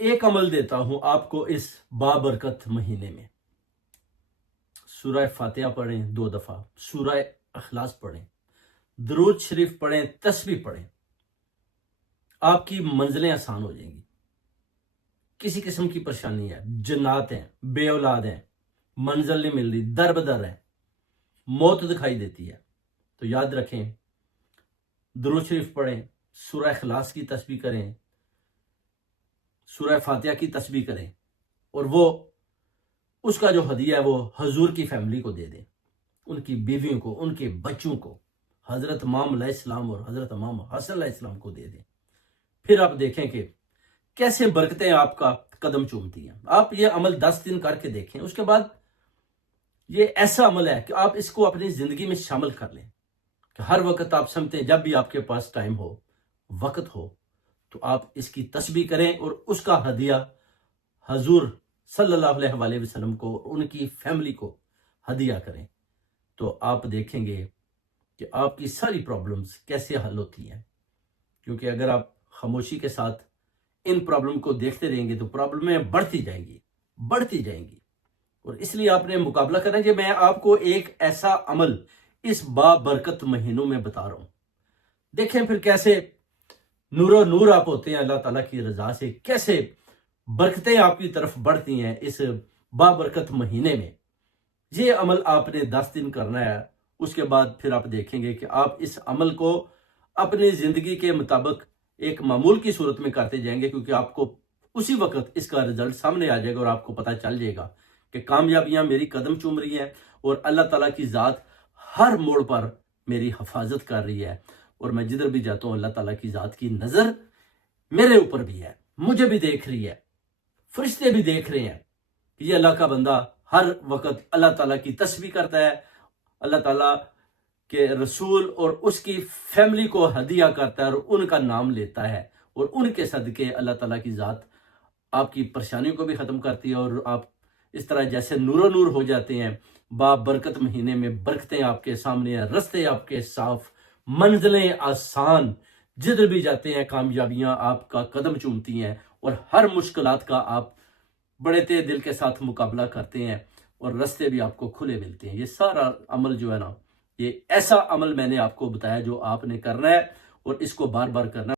ایک عمل دیتا ہوں آپ کو اس بابرکت مہینے میں۔ سورہ فاتحہ پڑھیں 2 دفعہ، سورہ اخلاص پڑھیں، درود شریف پڑھیں، تسبیح پڑھیں، آپ کی منزلیں آسان ہو جائیں گی۔ کسی قسم کی پریشانی ہے، جنات ہیں، بے اولاد ہیں، منزل نہیں مل رہی، در بدر ہے، موت دکھائی دیتی ہے، تو یاد رکھیں درود شریف پڑھیں، سورہ اخلاص کی تسبیح کریں، سورہ فاتحہ کی تسبیح کریں، اور وہ اس کا جو ہدیہ ہے وہ حضور کی فیملی کو دے دیں، ان کی بیویوں کو، ان کے بچوں کو، حضرت امام علیہ السلام اور حضرت امام حسن علیہ السلام کو دے دیں۔ پھر آپ دیکھیں کہ کیسے برکتیں آپ کا قدم چومتی ہیں۔ آپ یہ عمل 10 دن کر کے دیکھیں، اس کے بعد یہ ایسا عمل ہے کہ آپ اس کو اپنی زندگی میں شامل کر لیں کہ ہر وقت آپ سمجھتے ہیں جب بھی آپ کے پاس ٹائم ہو، وقت ہو، تو آپ اس کی تسبیح کریں اور اس کا ہدیہ حضور صلی اللہ علیہ وآلہ وسلم کو، ان کی فیملی کو ہدیہ کریں، تو آپ دیکھیں گے کہ آپ کی ساری پرابلمز کیسے حل ہوتی ہیں۔ کیونکہ اگر آپ خاموشی کے ساتھ ان پرابلم کو دیکھتے رہیں گے تو پرابلمیں بڑھتی جائیں گی، بڑھتی جائیں گی، اور اس لیے آپ نے مقابلہ کرنا کہ میں آپ کو ایک ایسا عمل اس بابرکت مہینوں میں بتا رہا ہوں۔ دیکھیں پھر کیسے نور و نور آپ ہوتے ہیں اللہ تعالیٰ کی رضا سے، کیسے برکتیں آپ کی طرف بڑھتی ہیں اس بابرکت مہینے میں۔ یہ عمل آپ نے 10 دن کرنا ہے، اس کے بعد پھر آپ دیکھیں گے کہ آپ اس عمل کو اپنی زندگی کے مطابق ایک معمول کی صورت میں کرتے جائیں گے، کیونکہ آپ کو اسی وقت اس کا رزلٹ سامنے آ جائے گا اور آپ کو پتہ چل جائے گا کہ کامیابیاں میری قدم چوم رہی ہیں اور اللہ تعالیٰ کی ذات ہر موڑ پر میری حفاظت کر رہی ہے، اور میں جدھر بھی جاتا ہوں اللہ تعالیٰ کی ذات کی نظر میرے اوپر بھی ہے، مجھے بھی دیکھ رہی ہے، فرشتے بھی دیکھ رہے ہیں کہ یہ اللہ کا بندہ ہر وقت اللہ تعالیٰ کی تسبیح کرتا ہے، اللہ تعالیٰ کے رسول اور اس کی فیملی کو ہدیہ کرتا ہے اور ان کا نام لیتا ہے، اور ان کے صدقے اللہ تعالیٰ کی ذات آپ کی پریشانیوں کو بھی ختم کرتی ہے، اور آپ اس طرح جیسے نور و نور ہو جاتے ہیں۔ بابرکت مہینے میں برکتیں آپ کے سامنے ہیں، رستے آپ کے صاف، منزلیں آسان، جدھر بھی جاتے ہیں کامیابیاں آپ کا قدم چومتی ہیں، اور ہر مشکلات کا آپ بڑے تہ دل کے ساتھ مقابلہ کرتے ہیں، اور رستے بھی آپ کو کھلے ملتے ہیں۔ یہ سارا عمل جو ہے نا، یہ ایسا عمل میں نے آپ کو بتایا جو آپ نے کرنا ہے، اور اس کو بار بار کرنا ہے۔